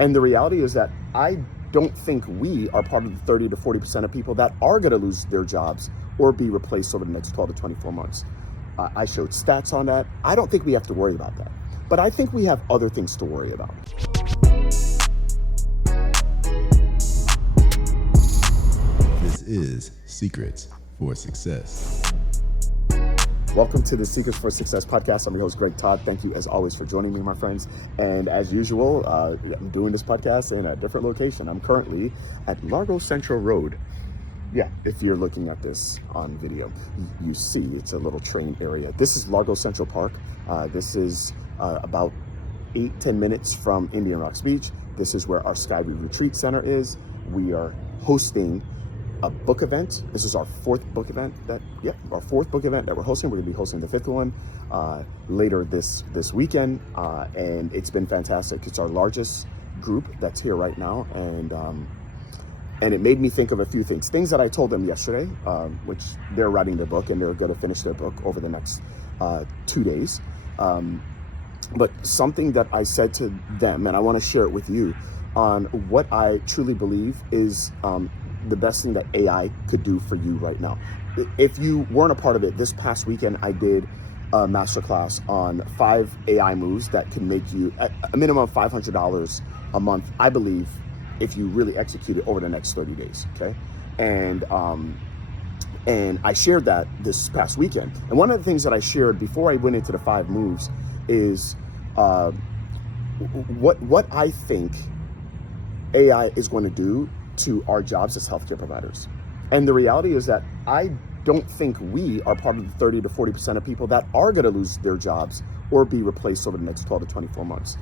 And the reality is that I don't think we are part of the 30 to 40% of people that are going to lose their jobs or be replaced over the next 12 to 24 months. I showed stats on that. I don't think we have to worry about that. But I think we have other things to worry about. This is Secrets for Success. Welcome to the Secrets for Success podcast. I'm your host, Greg Todd. Thank you, as always, for joining me, my friends. And as usual, I'm doing this podcast in a different location. I'm currently at Largo Central Road. Yeah, if you're looking at this on video, you see it's a little train area. This is Largo Central Park. This is about 8-10 minutes from Indian Rocks Beach. This is where our Skyview Retreat Center is. We are hosting a book event. This is our fourth book event that we're hosting. We're gonna be hosting the fifth one later this weekend, and it's been fantastic. It's our largest group that's here right now, and it made me think of a few things that I told them yesterday, which they're writing their book and they're gonna finish their book over the next 2 days. But something that I said to them, and I wanna share it with you, on what I truly believe is the best thing that AI could do for you right now. If you weren't a part of it, this past weekend I did a masterclass on 5 AI moves that can make you a minimum of $500 a month, I believe, if you really execute it over the next 30 days, okay? And I shared that this past weekend. And one of the things that I shared before I went into the 5 moves is what I think AI is going to do to our jobs as healthcare providers. And the reality is that I don't think we are part of the 30 to 40% of people that are going to lose their jobs or be replaced over the next 12 to 24 months.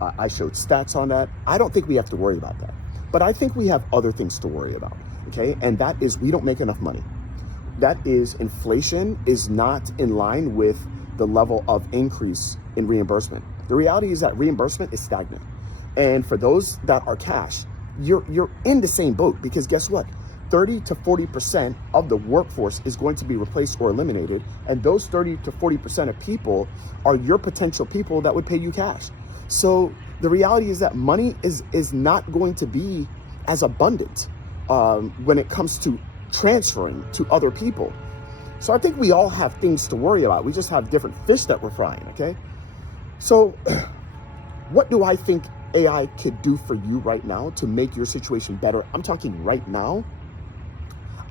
I showed stats on that. I don't think we have to worry about that. But I think we have other things to worry about, okay? And that is we don't make enough money. That is inflation is not in line with the level of increase in reimbursement. The reality is that reimbursement is stagnant. And for those that are cash, you're in the same boat, because guess what? 30 to 40% of the workforce is going to be replaced or eliminated. And those 30 to 40% of people are your potential people that would pay you cash. So the reality is that money is not going to be as abundant when it comes to transferring to other people. So I think we all have things to worry about. We just have different fish that we're frying, okay? So what do I think AI could do for you right now to make your situation better? I'm talking right now.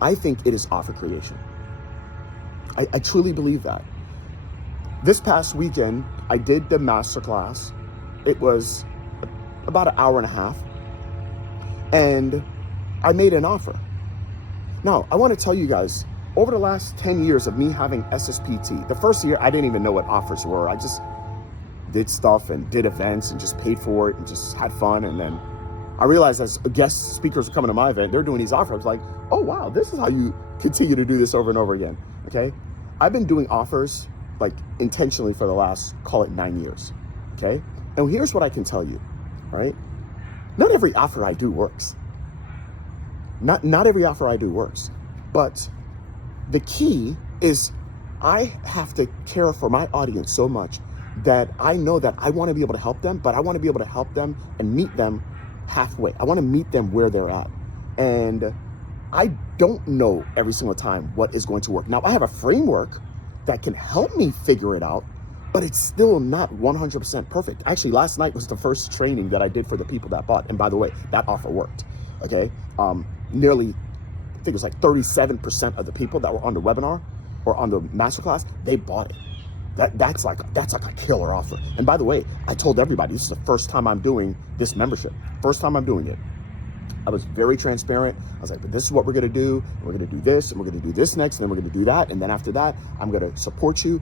I think it is offer creation. I truly believe that. This past weekend, I did the masterclass. It was about an hour and a half, and I made an offer. Now, I want to tell you guys, over the last 10 years of me having SSPT, the first year I didn't even know what offers were. I just did stuff and did events and just paid for it and just had fun. And then I realized as guest speakers were coming to my event, they're doing these offers. I was like, oh wow, this is how you continue to do this over and over again, okay? I've been doing offers like intentionally for the last, call it 9 years, okay? And here's what I can tell you, all right? Not every offer I do works. Not every offer I do works. But the key is I have to care for my audience so much that I know that I want to be able to help them, but I want to be able to help them and meet them halfway. I want to meet them where they're at. And I don't know every single time what is going to work. Now, I have a framework that can help me figure it out, but it's still not 100% perfect. Actually, last night was the first training that I did for the people that bought. And by the way, that offer worked, okay? Nearly, I think it was like 37% of the people that were on the webinar or on the masterclass, they bought it. That's like a killer offer. And by the way, I told everybody, this is the first time I'm doing this membership. First time I'm doing it. I was very transparent. I was like, but this is what we're gonna do. We're gonna do this, and we're gonna do this next, and then we're gonna do that. And then after that, I'm gonna support you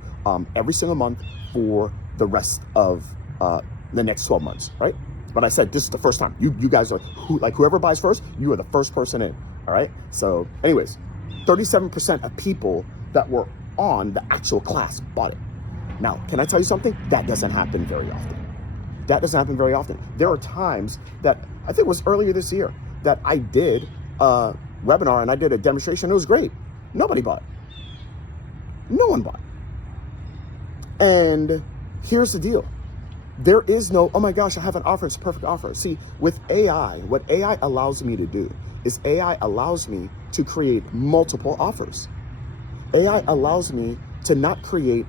every single month for the rest of the next 12 months, right? But I said, this is the first time. You guys are, whoever buys first, you are the first person in, all right? So anyways, 37% of people that were on the actual class bought it. Now, can I tell you something? That doesn't happen very often. That doesn't happen very often. There are times that, I think it was earlier this year, that I did a webinar and I did a demonstration. It was great. Nobody bought. No one bought. And here's the deal. There is no, oh my gosh, I have an offer, it's a perfect offer. See, with AI, what AI allows me to do is AI allows me to create multiple offers. AI allows me to not create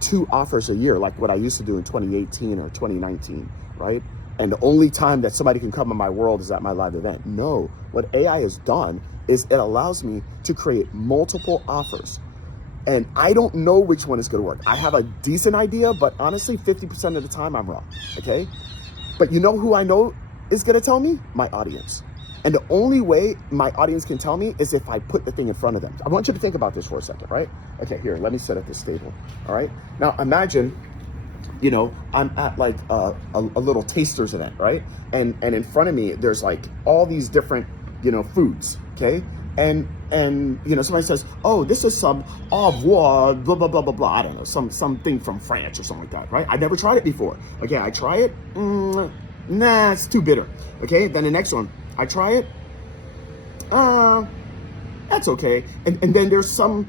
2 offers a year like what I used to do in 2018 or 2019, right? And the only time that somebody can come in my world is at my live event. No, what AI has done is it allows me to create multiple offers. And I don't know which one is going to work. I have a decent idea, but honestly, 50% of the time I'm wrong, okay? But you know who I know is going to tell me? My audience. And the only way my audience can tell me is if I put the thing in front of them. I want you to think about this for a second, right? Okay, here, let me sit at this table, all right? Now imagine, you know, I'm at like a little tasters event, right? And in front of me, there's like all these different, you know, foods, okay? And you know, somebody says, oh, this is some au revoir, blah, blah, blah, blah, blah. I don't know, something from France or something like that, right? I never tried it before. Okay, I try it, nah, it's too bitter. Okay, then the next one, I try it, that's okay. And then there's some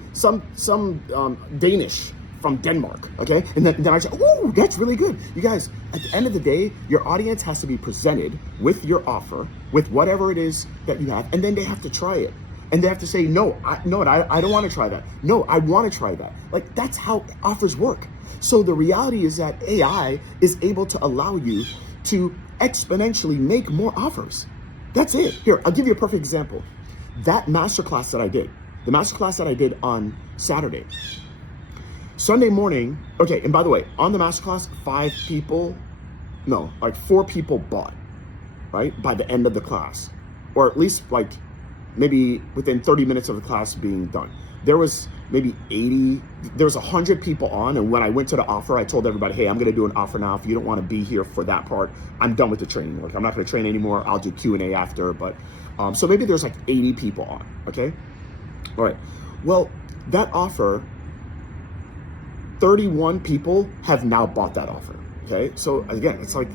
Danish from Denmark, okay? And then I say, oh, that's really good. You guys, at the end of the day, your audience has to be presented with your offer, with whatever it is that you have, and then they have to try it. And they have to say, no, I don't want to try that. No, I want to try that. Like, that's how offers work. So the reality is that AI is able to allow you to exponentially make more offers. That's it. Here, I'll give you a perfect example. That masterclass that I did, the masterclass that I did on Saturday, Sunday morning, okay, and by the way, on the masterclass, 4 people bought, right, by the end of the class, or at least like maybe within 30 minutes of the class being done. There was maybe 100 people on, and when I went to the offer, I told everybody, hey, I'm gonna do an offer now. If you don't wanna be here for that part, I'm done with the training. Like, I'm not gonna train anymore, I'll do Q&A after, but, so maybe there's like 80 people on, okay? All right, well, that offer, 31 people have now bought that offer, okay? So again, it's like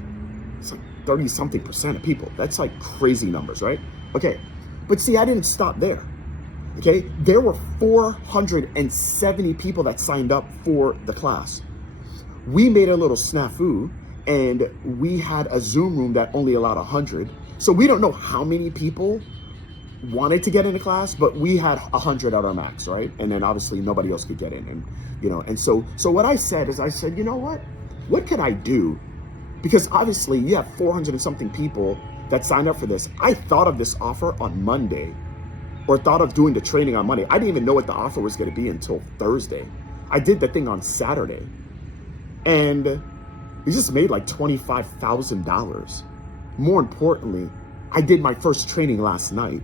30 something percent of people. That's like crazy numbers, right? Okay, but see, I didn't stop there, okay? There were 470 people that signed up for the class. We made a little snafu, and we had a Zoom room that only allowed 100. So we don't know how many people wanted to get into class, but we had 100 at our max, right? And then obviously nobody else could get in, and you know, and so what I said is, I said, you know what could I do? Because obviously you have 400 and something people that signed up for this. I thought of this offer on Monday, or thought of doing the training on Monday. I didn't even know what the offer was going to be until Thursday. I did the thing on Saturday, and we just made like $25,000. More importantly, I did my first training last night,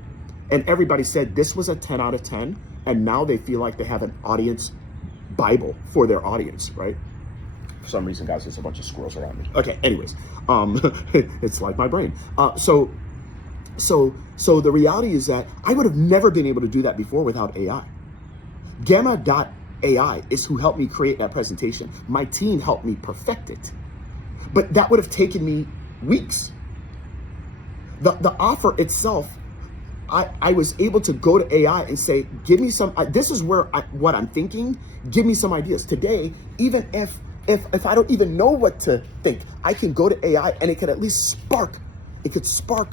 and everybody said this was a 10 out of 10, and now they feel like they have an audience Bible for their audience, right? For some reason, guys, there's a bunch of squirrels around me. Okay, anyways, it's like my brain. So the reality is that I would have never been able to do that before without AI. Gamma.ai is who helped me create that presentation. My team helped me perfect it. But that would have taken me weeks. The offer itself, I was able to go to AI and say, give me some, this is what I'm thinking, give me some ideas. Today, even if I don't even know what to think, I can go to AI and it could at least spark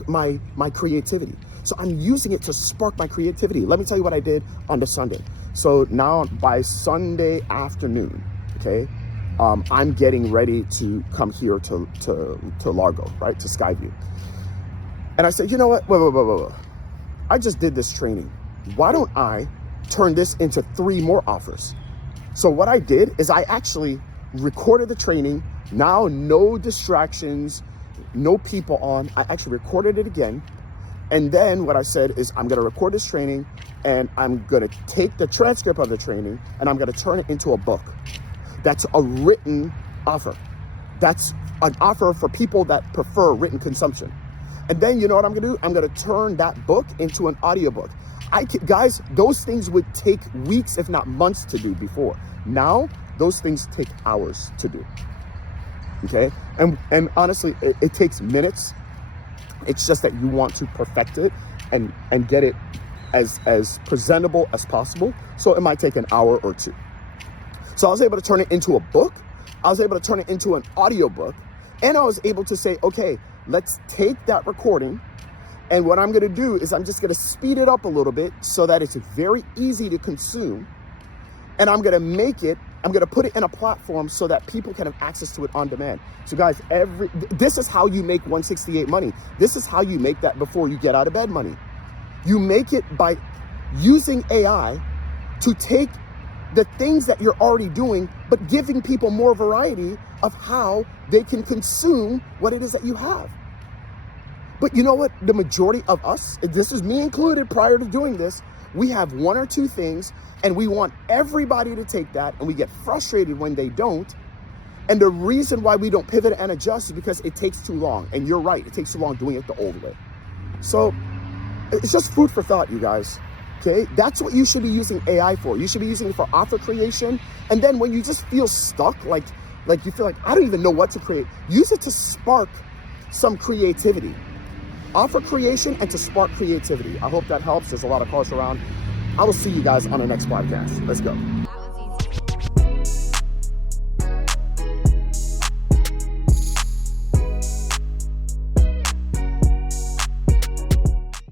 my creativity. So I'm using it to spark my creativity. Let me tell you what I did on the Sunday. So now by Sunday afternoon, okay, I'm getting ready to come here to Largo, right, to Skyview. And I said, you know what, whoa. I just did this training. Why don't I turn this into 3 more offers? So what I did is I actually recorded the training. Now, no distractions, no people on. I actually recorded it again. And then what I said is, I'm gonna record this training, and I'm gonna take the transcript of the training, and I'm gonna turn it into a book. That's a written offer. That's an offer for people that prefer written consumption. And then you know what I'm gonna do? I'm gonna turn that book into an audiobook. Guys, those things would take weeks, if not months to do before. Now, those things take hours to do, okay? And honestly, it takes minutes. It's just that you want to perfect it and get it as presentable as possible. So it might take an hour or 2. So I was able to turn it into a book. I was able to turn it into an audiobook. And I was able to say, okay, let's take that recording, and what I'm going to do is I'm just going to speed it up a little bit so that it's very easy to consume. And I'm going to put it in a platform so that people can have access to it on demand. So guys, this is how you make 168 money. This is how you make that before you get out of bed money. You make it by using AI to take the things that you're already doing, but giving people more variety of how they can consume what it is that you have. But you know what? The majority of us, this is me included prior to doing this, we have one or two things and we want everybody to take that, and we get frustrated when they don't. And the reason why we don't pivot and adjust is because it takes too long. And you're right, it takes too long doing it the old way. So it's just food for thought, you guys. Okay, that's what you should be using AI for. You should be using it for author creation. And then when you just feel stuck, like you feel like, I don't even know what to create, use it to spark some creativity. Author creation and to spark creativity. I hope that helps. There's a lot of cars around. I will see you guys on the next podcast. Let's go.